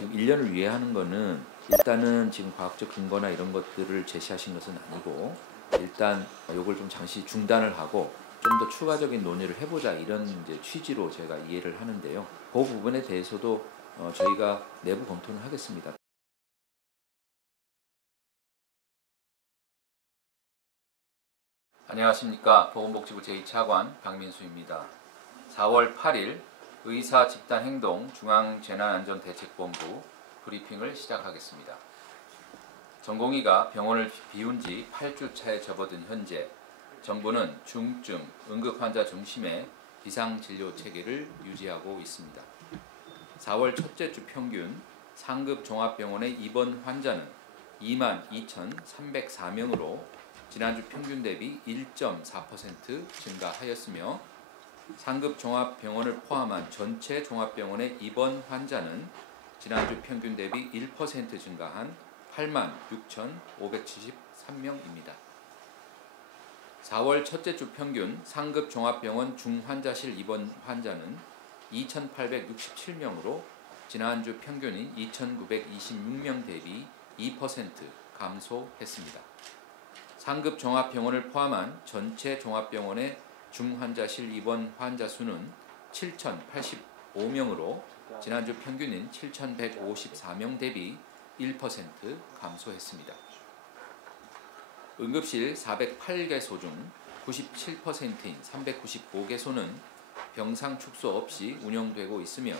지금 1년을 위해 하는 거는 일단은 지금 과학적 근거나 이런 것들을 제시하신 것은 아니고 일단 요걸 좀 잠시 중단을 하고 좀 더 추가적인 논의를 해보자 이런 이제 취지로 제가 이해를 하는데요. 그 부분에 대해서도 저희가 내부 검토를 하겠습니다. 안녕하십니까. 보건복지부 제2차관 박민수입니다. 4월 8일 의사 집단 행동 중앙재난안전대책본부 브리핑을 시작하겠습니다. 전공의가 병원을 비운 지 8주 차에 접어든 현재 정부는 중증, 응급환자 중심의 비상진료 체계를 유지하고 있습니다. 4월 첫째 주 평균 상급 종합병원의 입원 환자는 22,304명으로 지난주 평균 대비 1.4% 증가하였으며 상급 종합병원을 포함한 전체 종합병원의 입원 환자는 지난주 평균 대비 1% 증가한 86,573명입니다. 4월 첫째 주 평균 상급 종합병원 중환자실 입원 환자는 2,867명으로 지난주 평균인 2,926명 대비 2% 감소했습니다. 상급 종합병원을 포함한 전체 종합병원의 중환자실 입원 환자 수는 7,085명으로 지난주 평균인 7,154명 대비 1% 감소했습니다. 응급실 408개소 중 97%인 395개소는 병상 축소 없이 운영되고 있으며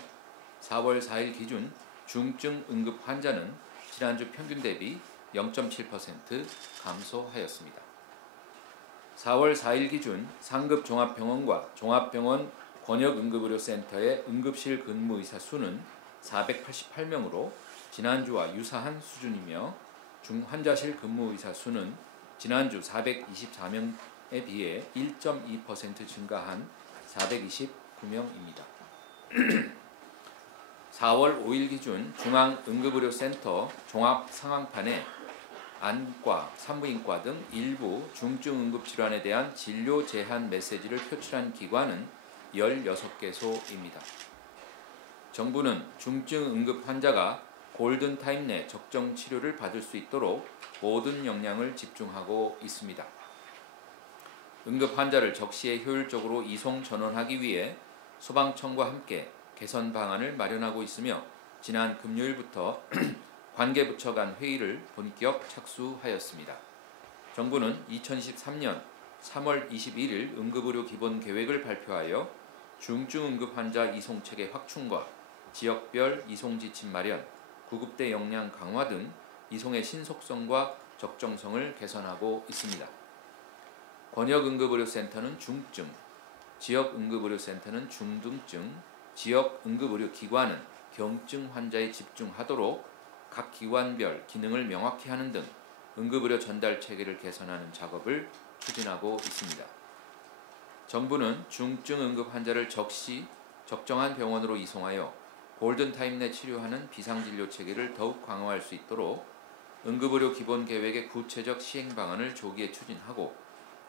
4월 4일 기준 중증 응급 환자는 지난주 평균 대비 0.7% 감소하였습니다. 4월 4일 기준 상급 종합병원과 종합병원 권역응급의료센터의 응급실 근무의사 수는 488명으로 지난주와 유사한 수준이며 중환자실 근무의사 수는 지난주 424명에 비해 1.2% 증가한 429명입니다. 4월 5일 기준 중앙응급의료센터 종합상황판에 안과, 산부인과 등 일부 중증 응급질환에 대한 진료 제한 메시지를 표출한 기관은 16개소입니다. 정부는 중증 응급 환자가 골든타임 내 적정 치료를 받을 수 있도록 모든 역량을 집중하고 있습니다. 응급 환자를 적시에 효율적으로 이송 전원하기 위해 소방청과 함께 개선 방안을 마련하고 있으며 지난 금요일부터 관계부처 간 회의를 본격 착수하였습니다. 정부는 2023년 3월 21일 응급의료 기본계획을 발표하여 중증 응급 환자 이송체계 확충과 지역별 이송지침 마련, 구급대 역량 강화 등 이송의 신속성과 적정성을 개선하고 있습니다. 권역응급의료센터는 중증, 지역응급의료센터는 중등증, 지역응급의료기관은 경증 환자에 집중하도록 각 기관별 기능을 명확히 하는 등 응급의료 전달 체계를 개선하는 작업을 추진하고 있습니다. 정부는 중증 응급 환자를 적시 적정한 병원으로 이송하여 골든타임 내 치료하는 비상진료 체계를 더욱 강화할 수 있도록 응급의료 기본계획의 구체적 시행 방안을 조기에 추진하고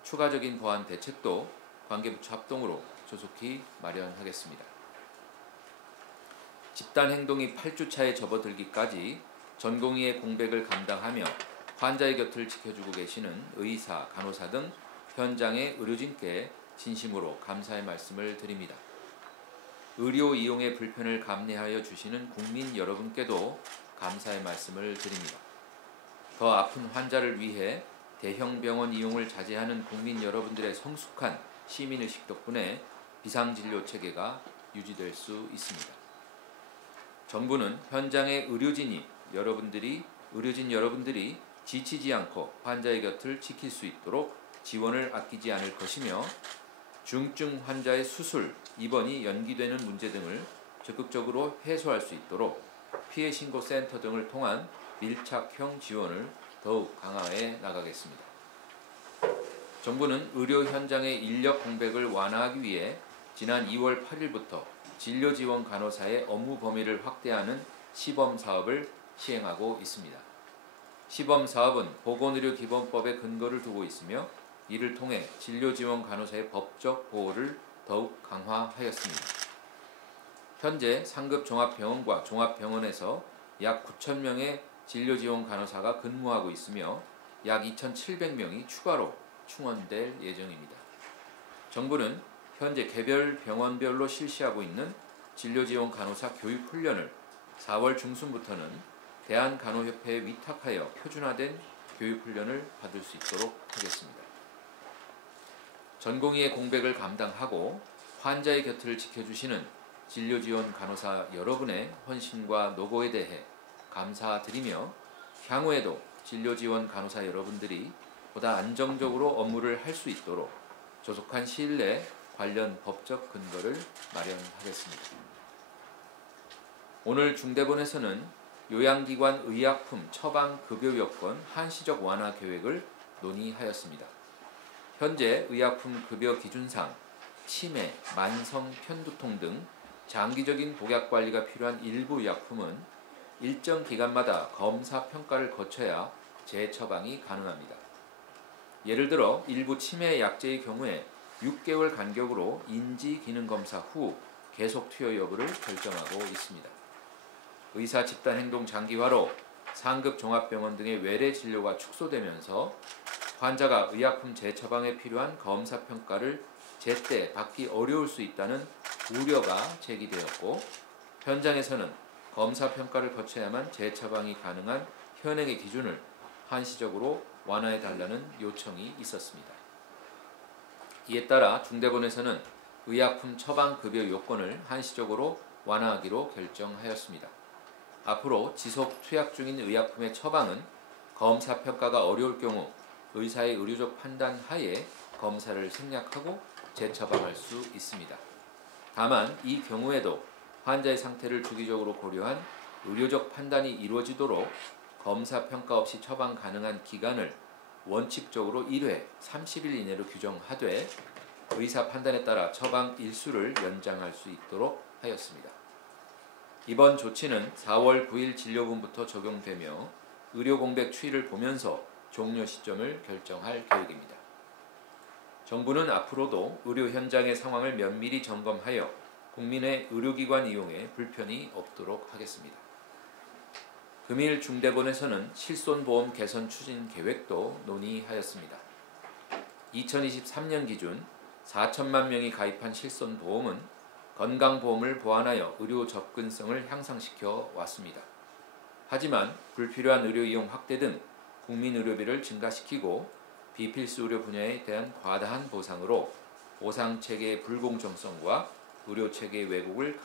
추가적인 보완 대책도 관계부처 합동으로 조속히 마련하겠습니다. 집단 행동이 8주 차에 접어들기까지 전공의의 공백을 감당하며 환자의 곁을 지켜주고 계시는 의사, 간호사 등 현장의 의료진께 진심으로 감사의 말씀을 드립니다. 의료 이용의 불편을 감내하여 주시는 국민 여러분께도 감사의 말씀을 드립니다. 더 아픈 환자를 위해 대형 병원 이용을 자제하는 국민 여러분들의 성숙한 시민의식 덕분에 비상진료 체계가 유지될 수 있습니다. 정부는 현장의 의료진 여러분들이 지치지 않고 환자의 곁을 지킬 수 있도록 지원을 아끼지 않을 것이며 중증 환자의 수술, 입원이 연기되는 문제 등을 적극적으로 해소할 수 있도록 피해 신고 센터 등을 통한 밀착형 지원을 더욱 강화해 나가겠습니다. 정부는 의료 현장의 인력 공백을 완화하기 위해 지난 2월 8일부터 진료지원 간호사의 업무 범위를 확대하는 시범사업을 시행하고 있습니다. 시범사업은 보건의료기본법에 근거를 두고 있으며 이를 통해 진료지원 간호사의 법적 보호를 더욱 강화하였습니다. 현재 상급 종합병원과 종합병원에서 약 9,000명의 진료지원 간호사가 근무하고 있으며 약 2,700명이 추가로 충원될 예정입니다. 정부는 현재 개별 병원별로 실시하고 있는 진료지원 간호사 교육 훈련을 4월 중순부터는 대한간호협회에 위탁하여 표준화된 교육 훈련을 받을 수 있도록 하겠습니다. 전공의의 공백을 감당하고 환자의 곁을 지켜주시는 진료지원 간호사 여러분의 헌신과 노고에 대해 감사드리며 향후에도 진료지원 간호사 여러분들이 보다 안정적으로 업무를 할 수 있도록 조속한 시일 내에 관련 법적 근거를 마련하겠습니다. 오늘 중대본에서는 요양기관 의약품 처방 급여 요건 한시적 완화 계획을 논의하였습니다. 현재 의약품 급여 기준상 치매, 만성 편두통 등 장기적인 복약 관리가 필요한 일부 의약품은 일정 기간마다 검사 평가를 거쳐야 재처방이 가능합니다. 예를 들어 일부 치매 약제의 경우에 6개월 간격으로 인지기능검사 후 계속 투여 여부를 결정하고 있습니다. 의사 집단행동 장기화로 상급 종합병원 등의 외래 진료가 축소되면서 환자가 의약품 재처방에 필요한 검사 평가를 제때 받기 어려울 수 있다는 우려가 제기되었고, 현장에서는 검사 평가를 거쳐야만 재처방이 가능한 현행의 기준을 한시적으로 완화해달라는 요청이 있었습니다. 이에 따라 중대본에서는 의약품 처방 급여 요건을 한시적으로 완화하기로 결정하였습니다. 앞으로 지속 투약 중인 의약품의 처방은 검사 평가가 어려울 경우 의사의 의료적 판단 하에 검사를 생략하고 재처방할 수 있습니다. 다만 이 경우에도 환자의 상태를 주기적으로 고려한 의료적 판단이 이루어지도록 검사 평가 없이 처방 가능한 기간을 원칙적으로 1회 30일 이내로 규정하되 의사 판단에 따라 처방 일수를 연장할 수 있도록 하였습니다. 이번 조치는 4월 9일 진료분부터 적용되며 의료 공백 추이를 보면서 종료 시점을 결정할 계획입니다. 정부는 앞으로도 의료 현장의 상황을 면밀히 점검하여 국민의 의료기관 이용에 불편이 없도록 하겠습니다. 금일 중대본에서는 실손보험 개선 추진 계획도 논의하였습니다. 2023년 기준 4천만 명이 가입한 실손보험은 건강보험을 보완하여 의료 접근성을 향상시켜 왔습니다. 하지만 불필요한 의료 이용 확대 등 국민 의료비를 증가시키고 비필수 의료 분야에 대한 과다한 보상으로 보상체계의 불공정성과 의료체계의 왜곡을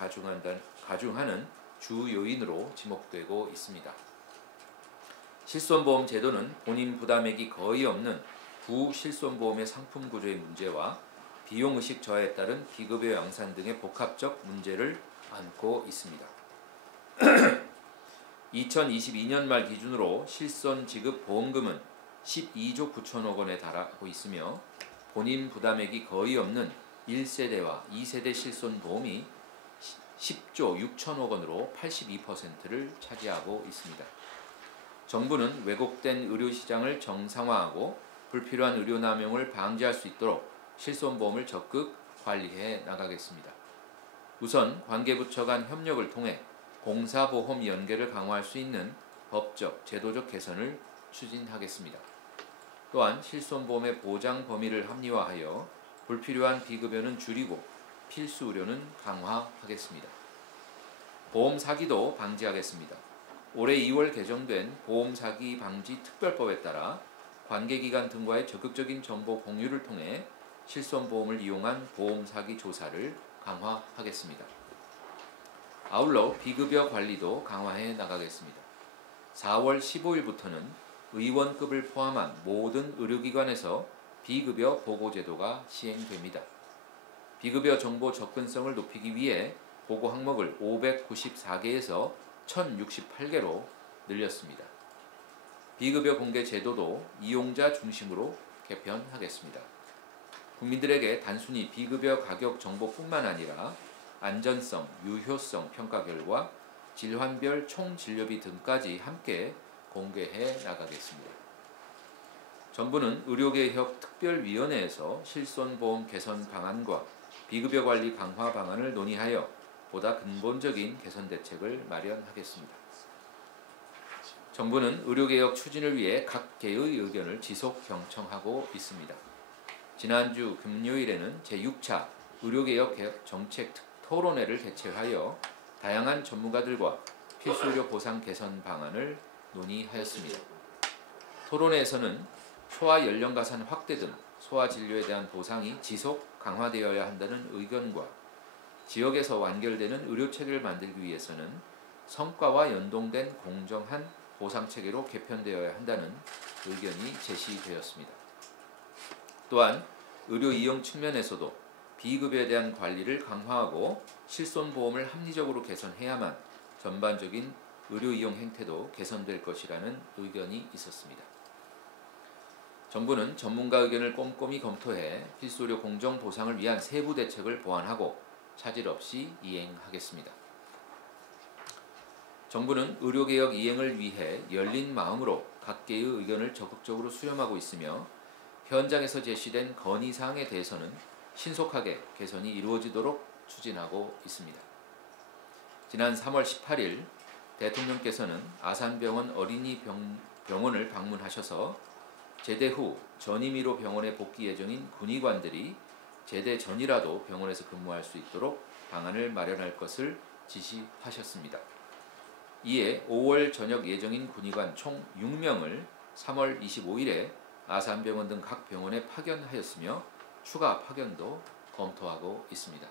가중하는 주 요인으로 지목되고 있습니다. 실손보험 제도는 본인 부담액이 거의 없는 부실손보험의 상품 구조의 문제와 비용의식 저하에 따른 비급여 양산 등의 복합적 문제를 안고 있습니다. 2022년 말 기준으로 실손 지급 보험금은 12조 9천억 원에 달하고 있으며 본인 부담액이 거의 없는 1세대와 2세대 실손보험이 10조 6천억 원으로 82%를 차지하고 있습니다. 정부는 왜곡된 의료시장을 정상화하고 불필요한 의료 남용을 방지할 수 있도록 실손보험을 적극 관리해 나가겠습니다. 우선 관계부처 간 협력을 통해 공사보험 연계를 강화할 수 있는 법적, 제도적 개선을 추진하겠습니다. 또한 실손보험의 보장 범위를 합리화하여 불필요한 비급여는 줄이고 필수 의료는 강화하겠습니다. 보험 사기도 방지하겠습니다. 올해 2월 개정된 보험사기 방지 특별법에 따라 관계기관 등과의 적극적인 정보 공유를 통해 실손보험을 이용한 보험사기 조사를 강화하겠습니다. 아울러 비급여 관리도 강화해 나가겠습니다. 4월 15일부터는 의원급을 포함한 모든 의료기관에서 비급여 보고제도가 시행됩니다. 비급여 정보 접근성을 높이기 위해 보고 항목을 594개에서 1068개로 늘렸습니다. 비급여 공개 제도도 이용자 중심으로 개편하겠습니다. 국민들에게 단순히 비급여 가격 정보뿐만 아니라 안전성, 유효성 평가 결과, 질환별 총 진료비 등까지 함께 공개해 나가겠습니다. 정부는 의료개혁 특별위원회에서 실손보험 개선 방안과 비급여 관리 강화 방안을 논의하여 보다 근본적인 개선 대책을 마련하겠습니다. 정부는 의료개혁 추진을 위해 각 계의 의견을 지속 경청하고 있습니다. 지난주 금요일에는 제6차 의료개혁 정책 토론회를 개최하여 다양한 전문가들과 필수의료 보상 개선 방안을 논의하였습니다. 토론회에서는 소아 연령 가산 확대 등 소아 진료에 대한 보상이 지속 강화되어야 한다는 의견과 지역에서 완결되는 의료 체계를 만들기 위해서는 성과와 연동된 공정한 보상 체계로 개편되어야 한다는 의견이 제시되었습니다. 또한 의료 이용 측면에서도 비급여에 대한 관리를 강화하고 실손보험을 합리적으로 개선해야만 전반적인 의료 이용 행태도 개선될 것이라는 의견이 있었습니다. 정부는 전문가 의견을 꼼꼼히 검토해 필수의료 공정 보상을 위한 세부 대책을 보완하고 차질 없이 이행하겠습니다. 정부는 의료개혁 이행을 위해 열린 마음으로 각계의 의견을 적극적으로 수렴하고 있으며 현장에서 제시된 건의사항에 대해서는 신속하게 개선이 이루어지도록 추진하고 있습니다. 지난 3월 18일 대통령께서는 아산병원 어린이병원을 방문하셔서 제대 후 전임의료 병원에 복귀 예정인 군의관들이 제대 전이라도 병원에서 근무할 수 있도록 방안을 마련할 것을 지시하셨습니다. 이에 5월 전역 예정인 군의관 총 6명을 3월 25일에 아산병원 등 각 병원에 파견하였으며 추가 파견도 검토하고 있습니다.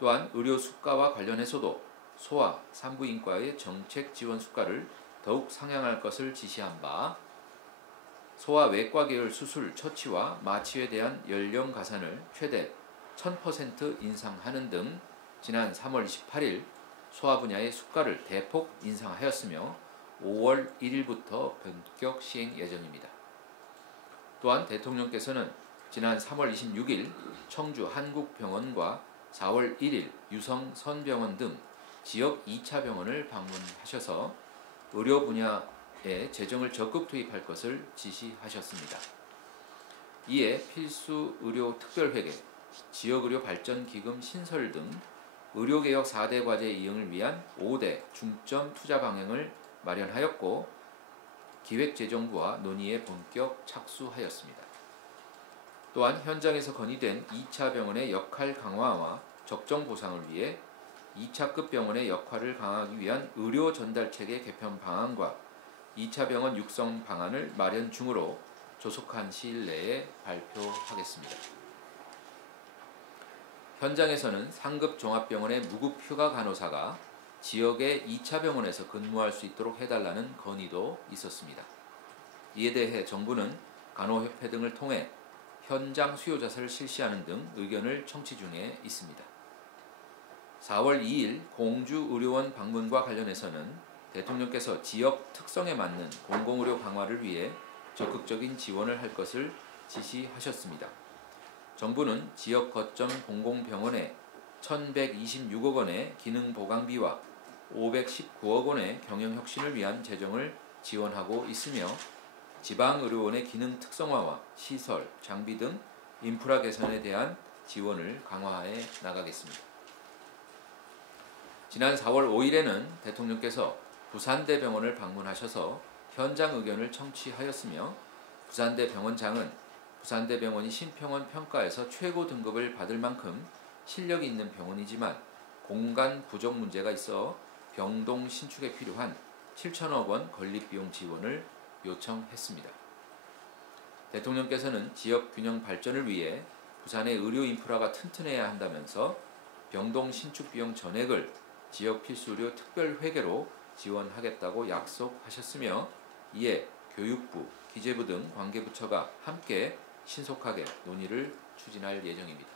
또한 의료 수가와 관련해서도 소아 산부인과의 정책 지원 수가를 더욱 상향할 것을 지시한 바 소아 외과 계열 수술 처치와 마취에 대한 연령 가산을 최대 1000% 인상하는 등 지난 3월 28일 소아 분야의 수가를 대폭 인상하였으며 5월 1일부터 본격 시행 예정입니다. 또한 대통령께서는 지난 3월 26일 청주 한국병원과 4월 1일 유성 선병원 등 지역 2차 병원을 방문하셔서 의료 분야에 재정을 적극 투입할 것을 지시하셨습니다. 이에 필수의료 특별회계, 지역의료 발전기금 신설 등 의료개혁 4대 과제 이행을 위한 5대 중점 투자 방향을 마련하였고 기획재정부와 논의에 본격 착수하였습니다. 또한 현장에서 건의된 2차 병원의 역할 강화와 적정 보상을 위해 2차급 병원의 역할을 강화하기 위한 의료 전달체계 개편 방안과 2차 병원 육성 방안을 마련 중으로 조속한 시일 내에 발표하겠습니다. 현장에서는 상급 종합병원의 무급 휴가 간호사가 지역의 2차 병원에서 근무할 수 있도록 해달라는 건의도 있었습니다. 이에 대해 정부는 간호협회 등을 통해 현장 수요자설을 실시하는 등 의견을 청취 중에 있습니다. 4월 2일 공주의료원 방문과 관련해서는 대통령께서 지역 특성에 맞는 공공의료 강화를 위해 적극적인 지원을 할 것을 지시하셨습니다. 정부는 지역 거점 공공병원에 1,126억 원의 기능 보강비와 519억 원의 경영 혁신을 위한 재정을 지원하고 있으며 지방의료원의 기능 특성화와 시설, 장비 등 인프라 개선에 대한 지원을 강화해 나가겠습니다. 지난 4월 5일에는 대통령께서 부산대병원을 방문하셔서 현장 의견을 청취하였으며 부산대 병원장은 부산대병원이 신병원 평가에서 최고 등급을 받을 만큼 실력이 있는 병원이지만 공간 부족 문제가 있어 병동 신축에 필요한 7천억 원 건립비용 지원을 요청했습니다. 대통령께서는 지역 균형 발전을 위해 부산의 의료 인프라가 튼튼해야 한다면서 병동 신축 비용 전액을 지역 필수의료 특별회계로 지원하겠다고 약속하셨으며 이에 교육부, 기재부 등 관계부처가 함께 신속하게 논의를 추진할 예정입니다.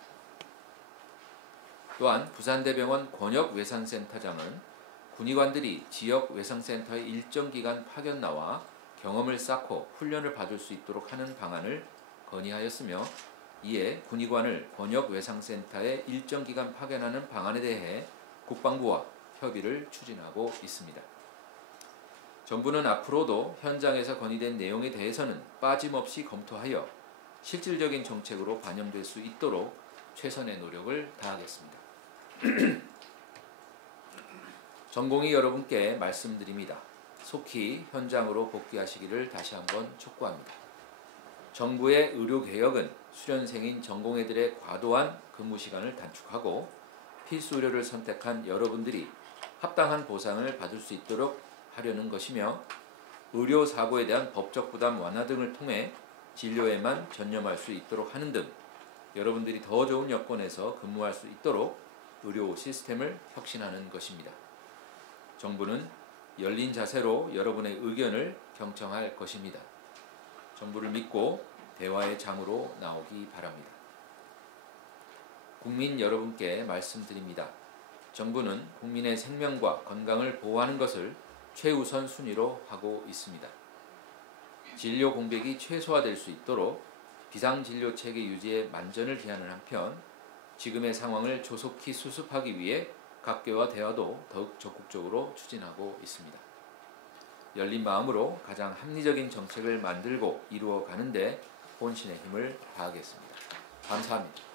또한 부산대병원 권역외상센터장은 군의관들이 지역 외상센터에 일정 기간 파견 나와 경험을 쌓고 훈련을 받을 수 있도록 하는 방안을 건의하였으며 이에 군의관을 권역외상센터에 일정 기간 파견하는 방안에 대해 국방부와 협의를 추진하고 있습니다. 정부는 앞으로도 현장에서 건의된 내용에 대해서는 빠짐없이 검토하여 실질적인 정책으로 반영될 수 있도록 최선의 노력을 다하겠습니다. 전공의 여러분께 말씀드립니다. 속히 현장으로 복귀하시기를 다시 한번 촉구합니다. 정부의 의료개혁은 수련생인 전공의들의 과도한 근무 시간을 단축하고 필수 의료를 선택한 여러분들이 합당한 보상을 받을 수 있도록 하려는 것이며, 의료사고에 대한 법적 부담 완화 등을 통해 진료에만 전념할 수 있도록 하는 등 여러분들이 더 좋은 여건에서 근무할 수 있도록 의료 시스템을 혁신하는 것입니다. 정부는 열린 자세로 여러분의 의견을 경청할 것입니다. 정부를 믿고 대화의 장으로 나오기 바랍니다. 국민 여러분께 말씀드립니다. 정부는 국민의 생명과 건강을 보호하는 것을 최우선 순위로 하고 있습니다. 진료 공백이 최소화될 수 있도록 비상진료 체계 유지에 만전을 기하는 한편, 지금의 상황을 조속히 수습하기 위해 각계와 대화도 더욱 적극적으로 추진하고 있습니다. 열린 마음으로 가장 합리적인 정책을 만들고 이루어 가는데 혼신의 힘을 다하겠습니다. 감사합니다.